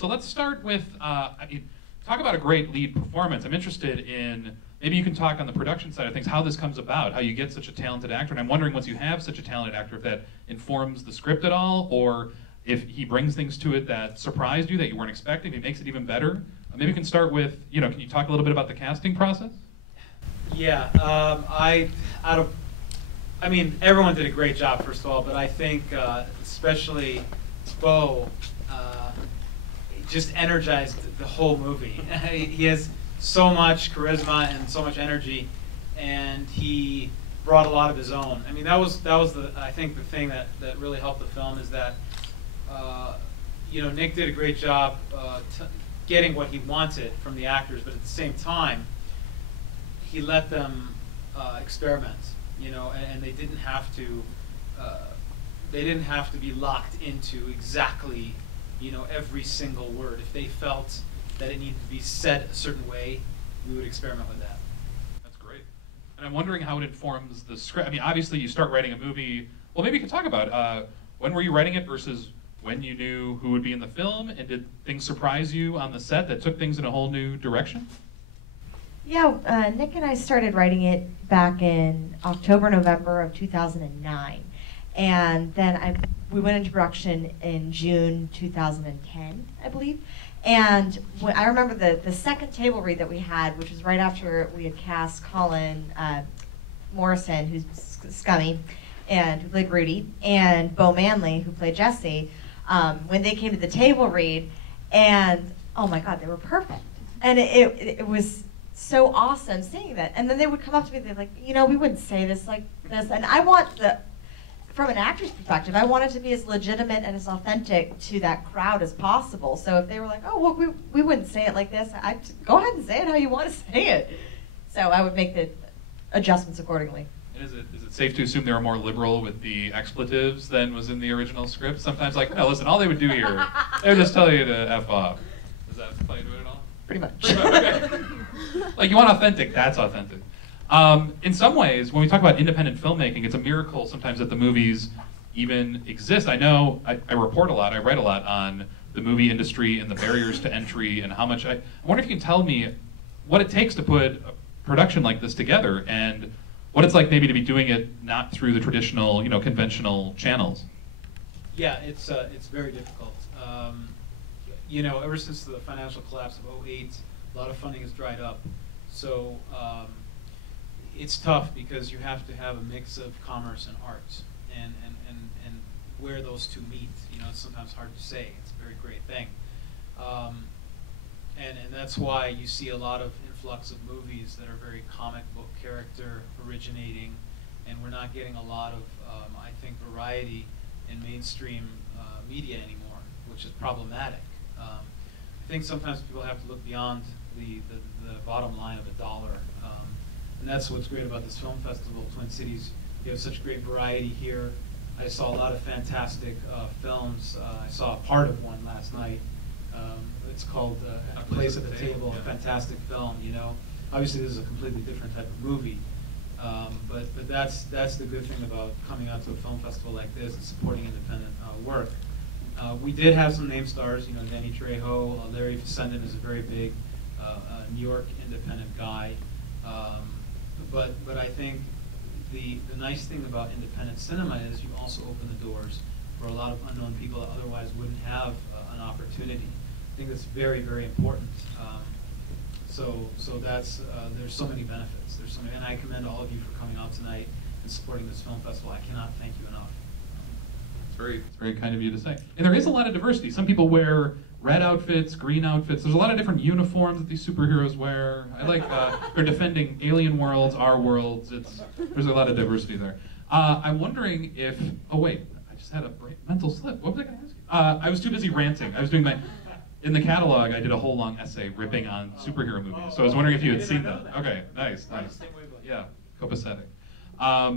So let's start with, talk about a great lead performance. I'm interested in, maybe you can talk on the production side of things, how this comes about, how you get such a talented actor. And I'm wondering, once you have such a talented actor, if that informs the script at all, or if he brings things to it that surprised you, that you weren't expecting, if he makes it even better. Maybe we can start with, can you talk a little bit about the casting process? Yeah, I mean, everyone did a great job, first of all, but I think especially Bo just energized the whole movie. He has so much charisma and so much energy, and he brought a lot of his own. I mean, that was I think the thing that really helped the film is that Nick did a great job getting what he wanted from the actors, but at the same time, he let them experiment, and they didn't have to be locked into exactly, every single word. If they felt that it needed to be said a certain way, we would experiment with that. That's great. And I'm wondering how it informs the script. I mean, obviously you start writing a movie, well, maybe you can talk about when were you writing it versus when you knew who would be in the film, and did things surprise you on the set that took things in a whole new direction? Yeah, Nick and I started writing it back in October, November of 2009. And then we went into production in June 2010, I believe. And I remember the second table read that we had, which was right after we had cast Colin Morrison, who's Scummy, and who played Rudy, and Bo Manley, who played Jesse, when they came to the table read, and oh my God, they were perfect. And it was so awesome seeing that. And then they would come up to me, they're like, we wouldn't say this like this. And I want from an actor's perspective, I want it to be as legitimate and as authentic to that crowd as possible. So if they were like, oh, well, we wouldn't say it like this, I'd go ahead and say it how you want to say it. So I would make the adjustments accordingly. And is it safe to assume they were more liberal with the expletives than was in the original script? Sometimes like, no, listen, all they would do here, they would just tell you to F off. Does that play into it at all? Pretty much. Okay. Like, you want authentic, that's authentic. In some ways, when we talk about independent filmmaking, it's a miracle sometimes that the movies even exist. I know I report a lot, I write a lot on the movie industry and the barriers to entry and how much I wonder if you can tell me what it takes to put a production like this together and what it's like maybe to be doing it not through the traditional, conventional channels. Yeah, it's very difficult. Ever since the financial collapse of '08, a lot of funding has dried up. So it's tough because you have to have a mix of commerce and art, and where those two meet, it's sometimes hard to say. It's a very great thing. And that's why you see a lot of influx of movies that are very comic book character originating, and we're not getting a lot of, I think, variety in mainstream media anymore, which is problematic. I think sometimes people have to look beyond the bottom line of a dollar, and that's what's great about this film festival, Twin Cities. You have such great variety here. I saw a lot of fantastic films. I saw a part of one last night. It's called A Place at the Table, a fantastic film. Obviously this is a completely different type of movie, but that's the good thing about coming out to a film festival like this and supporting independent work. We did have some name stars, Danny Trejo, Larry Fessenden is a very big New York independent guy, but I think the nice thing about independent cinema is you also open the doors for a lot of unknown people that otherwise wouldn't have an opportunity. I think that's very, very important. So that's there's so many benefits. There's so many, and I commend all of you for coming out tonight and supporting this film festival. I cannot thank you enough. It's very kind of you to say. And there is a lot of diversity. Some people wear red outfits, green outfits. There's a lot of different uniforms that these superheroes wear. I like they're defending alien worlds, our worlds. There's a lot of diversity there. I'm wondering if. Oh wait, I just had a mental slip. What was I going to ask you? I was too busy ranting. I was doing in the catalog. I did a whole long essay ripping on superhero movies. So I was wondering if you had seen that. Okay, nice. Yeah, copacetic. I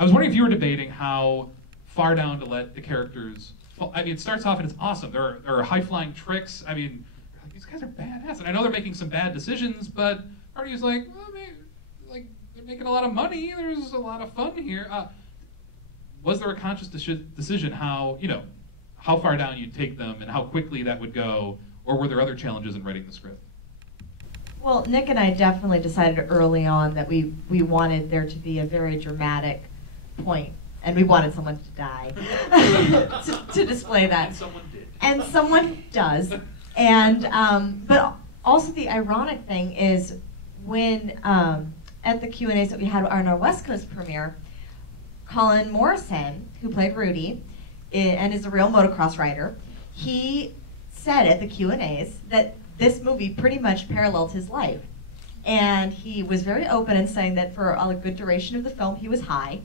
was wondering if you were debating how far down to let the characters fall. I mean, it starts off and it's awesome. There are high-flying tricks. I mean, these guys are badass. And I know they're making some bad decisions, but part of you is like, well, they're making a lot of money. There's a lot of fun here. Was there a conscious decision how far down you'd take them and how quickly that would go? or were there other challenges in writing the script? Well, Nick and I definitely decided early on that we wanted there to be a very dramatic point, and we wanted someone to die to display that. And someone did. And someone does. And but also the ironic thing is when at the Q&As that we had on our West Coast premiere, Colin Morrison, who played Rudy and is a real motocross rider, he said at the Q&As that this movie pretty much paralleled his life. And he was very open in saying that for a good duration of the film, he was high.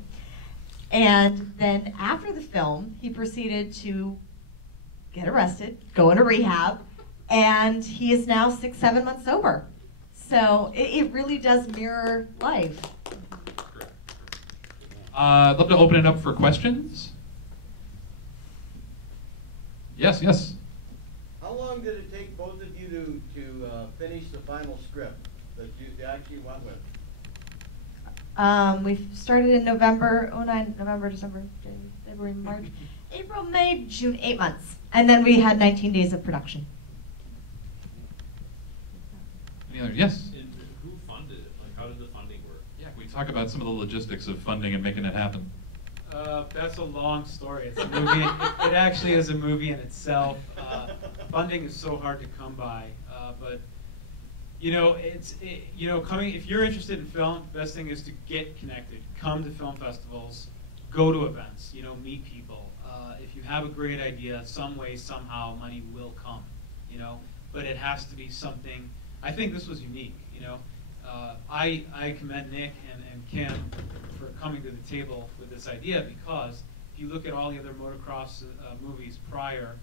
And then after the film, he proceeded to get arrested, go into rehab, and he is now 6-7 months sober. So it really does mirror life. I'd love to open it up for questions. Yes, yes. How long did it take both of you to finish the final script that you actually went with? We started in November, November, December, January, February, March, April, May, June, 8 months. And then we had 19 days of production. Any other? Yes? And who funded it? Like, how did the funding work? Yeah, can we talk about some of the logistics of funding and making it happen? That's a long story. It's a movie. It actually is a movie in itself. Funding is so hard to come by, but you know, coming. If you're interested in film, the best thing is to get connected. Come to film festivals, go to events. You know, meet people. If you have a great idea, some way, somehow, money will come. You know, but it has to be something. I think this was unique. You know, I commend Nick and Kim for coming to the table with this idea, because if you look at all the other motocross movies prior,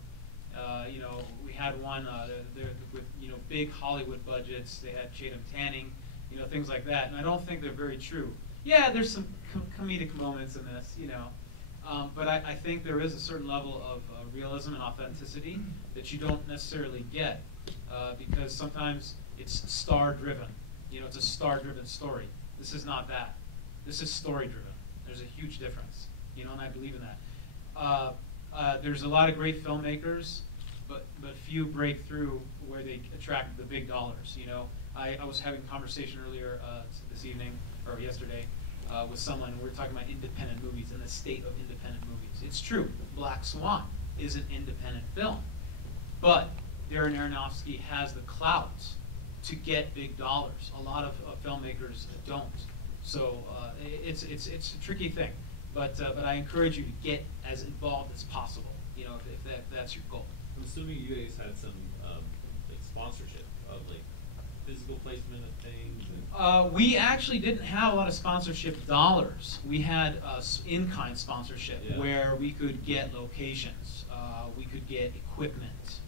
you know, we had one with, you know, big Hollywood budgets. They had Chatham tanning, you know, things like that, and I don't think they're very true. Yeah, there's some comedic moments in this, you know, but I think there is a certain level of realism and authenticity that you don't necessarily get, because sometimes it's star-driven. You know, it's a star-driven story. This is not that. This is story-driven. There's a huge difference, you know, and I believe in that. There's a lot of great filmmakers, but few break through where they attract the big dollars. You know, I was having a conversation earlier this evening or yesterday with someone, and we were talking about independent movies and the state of independent movies. It's true, Black Swan is an independent film, but Darren Aronofsky has the clout to get big dollars. A lot of filmmakers don't. So it's a tricky thing, but I encourage you to get as involved as possible. You know, if that's your goal. I'm assuming you guys had some like sponsorship of like physical placement of things. And we actually didn't have a lot of sponsorship dollars. We had in-kind sponsorship, yeah, where we could get locations, we could get equipment,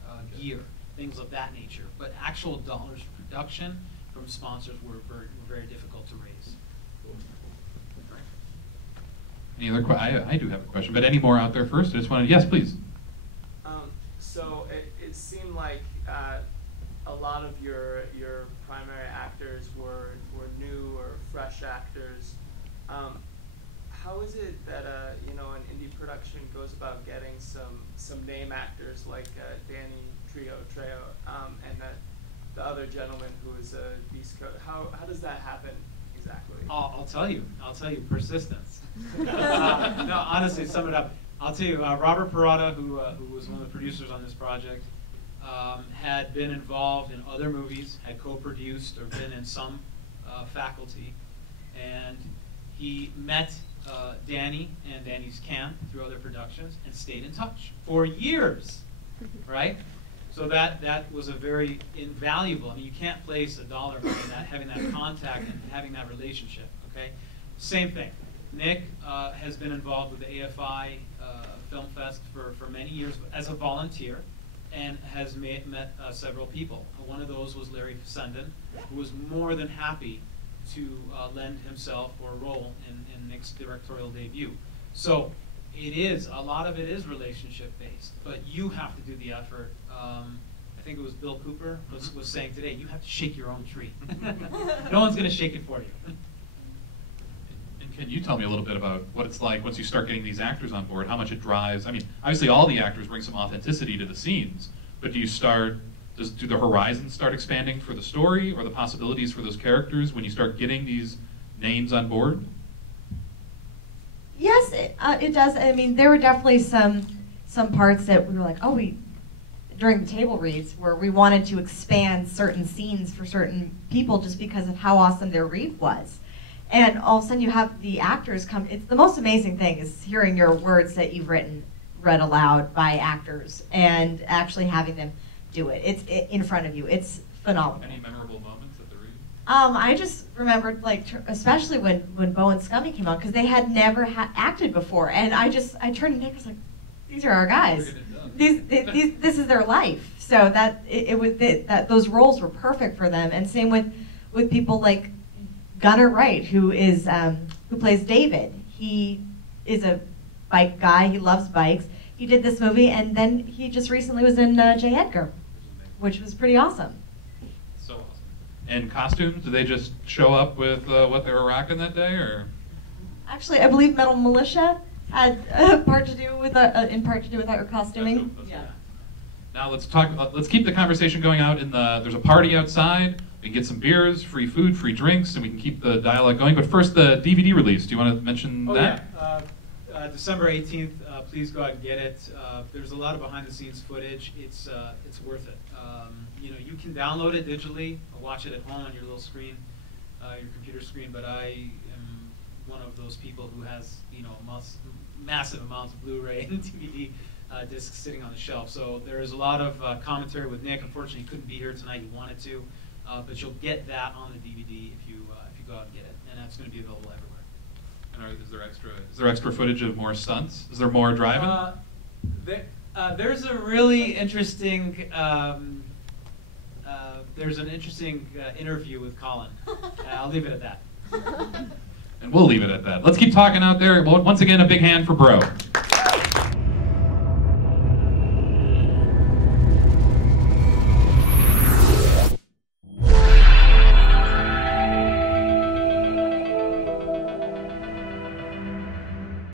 gear, things of that nature. But actual dollars for production from sponsors were very difficult to raise. Any other I do have a question, but any more out there first? I just wanted, yes, please. So it seemed like a lot of your primary actors were new or fresh actors. How is it that you know, an indie production goes about getting some name actors like Danny Trejo and the other gentleman who is a East Coast? How does that happen exactly? I'll tell you, persistence. No, honestly, sum it up. I'll tell you, Robert Parada, who was one of the producers on this project, had been involved in other movies, had co-produced or been in some faculty, and he met Danny and Danny's camp through other productions and stayed in touch for years, right? So that was a very invaluable. I mean, you can't place a dollar on that, having that contact and having that relationship. Okay, same thing. Nick has been involved with the AFI Film Fest for many years as a volunteer, and has met several people. One of those was Larry Fessenden, who was more than happy to lend himself for a role in Nick's directorial debut. So a lot of it is relationship based, but you have to do the effort. I think it was Bill Cooper was saying today, you have to shake your own tree. No one's going to shake it for you. And can you tell me a little bit about what it's like once you start getting these actors on board, how much it drives? I mean, obviously all the actors bring some authenticity to the scenes, but do you start do the horizons start expanding for the story or the possibilities for those characters when you start getting these names on board? Yes, it does. I mean, there were definitely some parts that we were like, oh, during the table reads, where we wanted to expand certain scenes for certain people just because of how awesome their read was. And all of a sudden you have the actors come. It's the most amazing thing is hearing your words that you've written read aloud by actors and actually having them do it. It's in front of you. It's phenomenal. Any memorable moments at the read? I just remembered, like, especially when Bo and Scummy came out, because they had never acted before, and I turned to Nick and was like, these are our guys. This is their life. So that that those roles were perfect for them. And same with people like Gunnar Wright, who plays David. He is a bike guy. He loves bikes. He did this movie, and then he just recently was in J. Edgar, which was pretty awesome. So awesome. And costumes? Did they just show up with what they were rocking that day, or? Actually, I believe Metal Militia had in part to do with our costuming. Yeah. Now let's keep the conversation going out there's a party outside. We can get some beers, free food, free drinks, and we can keep the dialogue going. But first, the DVD release. Do you want to mention that? Yeah. December 18th. Please go out and get it. There's a lot of behind-the-scenes footage. It's worth it. You can download it digitally, or watch it at home on your little screen, your computer screen. But I am one of those people who has massive amounts of Blu-ray and DVD discs sitting on the shelf. So there is a lot of commentary with Nick. Unfortunately, he couldn't be here tonight. He wanted to, but you'll get that on the DVD if you go out and get it, and that's going to be available everywhere. And is there extra footage of more stunts? Is there more driving? There's a really interesting interview with Colin. I'll leave it at that. And we'll leave it at that. Let's keep talking out there. Once again, a big hand for Bro.